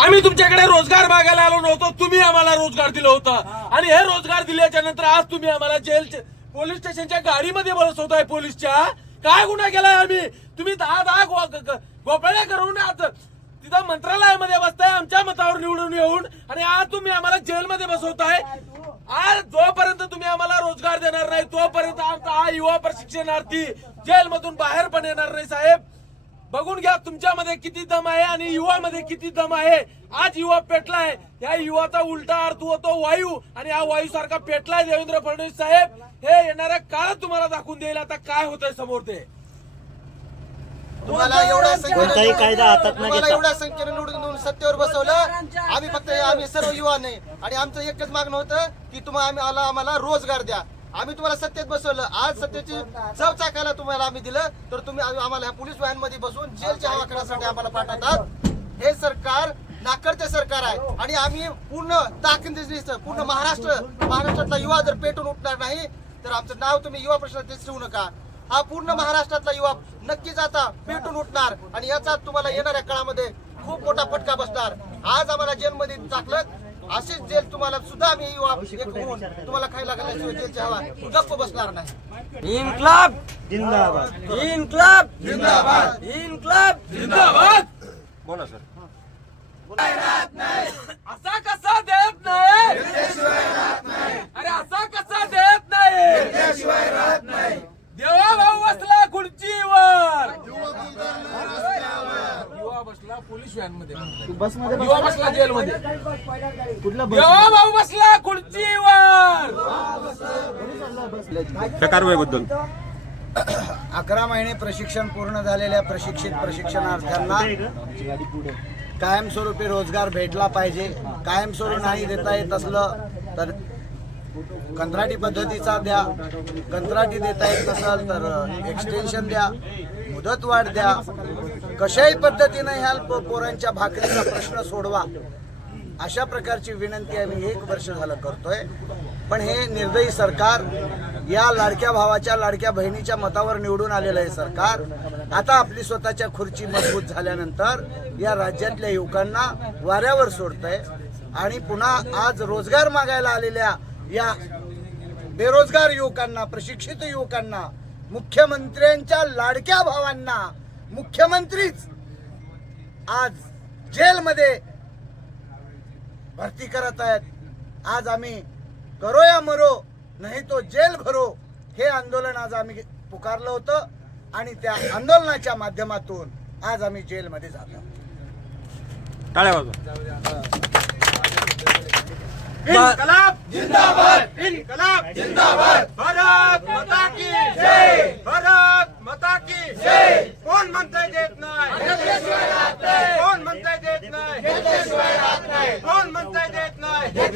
आम्ही तुमच्याकडे रोजगार मागायला आलो नव्हतो, तुम्ही आम्हाला रोजगार दिला होता आणि हे रोजगार दिल्याच्या नंतर आज तुम्ही आम्हाला जेल पोलीस स्टेशनच्या गाडीमध्ये बसवताय. पोलीसच्या काय गुन्हा केलाय आम्ही? तुम्ही 10 गोपाळ्या करून आज तिथं मंत्रालयामध्ये बसताय आमच्या मतावर निवडून येऊन, आणि आज तुम्ही आम्हाला जेलमध्ये बसवताय. आज जोपर्यंत तुम्ही आम्हाला रोजगार देणार नाही तोपर्यंत आमचा हा युवा प्रशिक्षणार्थी जेलमधून बाहेर पण येणार नाही. साहेब बघून घ्या तुमच्यामध्ये किती दम आहे आणि युवामध्ये किती दम आहे. आज युवा पेटलाय, या युवाचा उलटा अर्थ होतो वायू, आणि हा वायू सारखा पेटलाय देवेंद्र फडणवीस साहेब. हे येणाऱ्या काळात तुम्हाला दाखवून देईल आता काय होतंय समोर. ते तुम्हाला एवढ्या कोणताही कायदा हातात न घेता एवढ्या संख्येने निवडून सत्तेवर बसवलं. आम्ही सर्व युवा नाही, आणि आमचं एकच मागणं होतं की आम्हाला रोजगार द्या. आम्ही तुम्हाला सत्तेत बसवलं, आज सत्तेची चव चाकायला तुम्हाला आम्ही दिलं, तर तुम्ही आम्हाला ह्या पोलीस व्हॅन मध्ये बसून जेलच्या हवा करण्यासाठी आम्हाला पाठवतात. हे सरकार नाकर्ते सरकार आहे, आणि आम्ही पूर्ण ताकदीने पूर्ण महाराष्ट्रातला युवा जर पेटून उठणार नाही तर आमचं नाव तुम्ही युवा प्रश्नात ठेवू नका. हा पूर्ण महाराष्ट्रातला युवा नक्कीच आता पेटून उठणार, आणि याचा तुम्हाला येणाऱ्या काळामध्ये खूप मोठा फटका बसणार. आज आम्हाला जेलमध्ये टाकलं, अशीच जेल तुम्हाला सुद्धा आम्ही युवा एक होऊन तुम्हाला खायला घालण्याशिवाय जेलच्या हवा गप्प बसणार नाही. इन्क्लाब जिंदाबाद, इन्क्लाब जिंदाबाद, इन्क्लाब जिंदाबाद. बोला सर. असा कसा देत नाही? अरे असा कसा देत नाही? देवा भाऊ बसला खुर्चीवर, युवा बसला पोलीस व्हॅन मध्ये, युवा बसला जेलमध्ये, देवा भाऊ बसला खुर्चीवर. कारवाईबद्दल 11 महिने प्रशिक्षण पूर्ण झालेल्या प्रशिक्षणार्थ्यांना कायमस्वरूपी रोजगार भेटला पाहिजे. कायमस्वरूपी नाही देता येत असलं तर कंत्राटी पद्धतीचा द्या. कंत्राटी देता येत नसेल तर एक्सटेन्शन द्या, मुदतवाढ द्या. कशाही पद्धतीने ह्या पोरांच्या भाकरीचा प्रश्न सोडवा, अशा प्रकारची विनंती आम्ही 1 वर्ष झालं करतोय. पण हे निर्दयी सरकार, या लाडक्या भावाच्या लाडक्या बहिणीच्या मतावर निवडून आलेलं आहे सरकार, आता आपली स्वतःच्या खुर्ची मजबूत झाल्यानंतर या राज्यातल्या युवकांना वाऱ्यावर सोडतंय. आणि पुन्हा आज रोजगार मागायला आलेल्या या बेरोजगार युवकांना, प्रशिक्षित युवकांना, मुख्यमंत्र्यांच्या लाडक्या भावांना मुख्यमंत्रीच आज जेलमध्ये भरती करत आहेत. आज आम्ही करो या मरो नाही तो जेल भरो हे आंदोलन आज आम्ही पुकारलं होतं, आणि त्या आंदोलनाच्या माध्यमातून आज आम्ही जेलमध्ये जातो. टाळ्या वाजवा. इन्कलाब जिंदाबाद, इन्कलाब जिंदाबाद. भारत माता की जय, भारत माता की जय. कोण म्हणताय देत नाही? कोण म्हणताय देत नाही? कोण म्हणताय देत नाही?